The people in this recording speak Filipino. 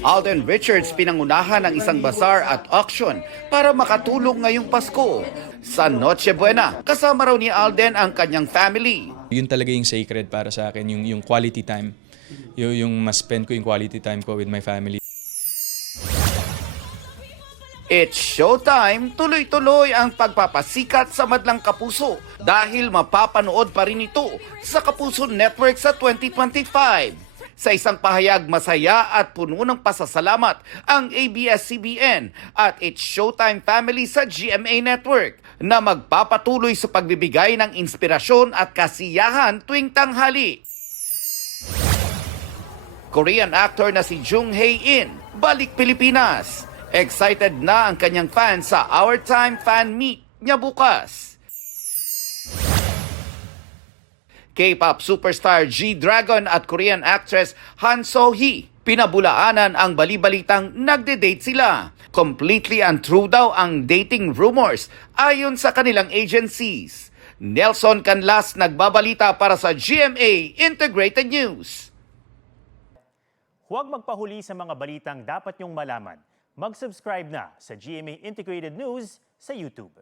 Alden Richards pinangunahan ng isang bazaar at auction para makatulong ngayong Pasko. Sa Noche Buena, kasama raw ni Alden ang kanyang family. Yun talaga yung sacred para sa akin, yung quality time. Yung mas spend ko yung quality time ko with my family. It's showtime! Tuloy-tuloy ang pagpapasikat sa Madlang Kapuso dahil mapapanood pa rin ito sa Kapuso Network sa 2025. Sa isang pahayag, masaya at puno ng pasasalamat ang ABS-CBN at It's Showtime family sa GMA Network na magpapatuloy sa pagbibigay ng inspirasyon at kasiyahan tuwing tanghali. Korean actor na si Jung Hae-in, balik Pilipinas. Excited na ang kanyang fans sa Our Time Fan Meet niya bukas. K-pop superstar G-Dragon at Korean actress Han So-hee pinabulaanan ang balibalitang nagde-date sila. Completely untrue daw ang dating rumors ayon sa kanilang agencies. Nelson Canlas nagbabalita para sa GMA Integrated News. Huwag magpahuli sa mga balitang dapat niyong malaman. Mag-subscribe na sa GMA Integrated News sa YouTube.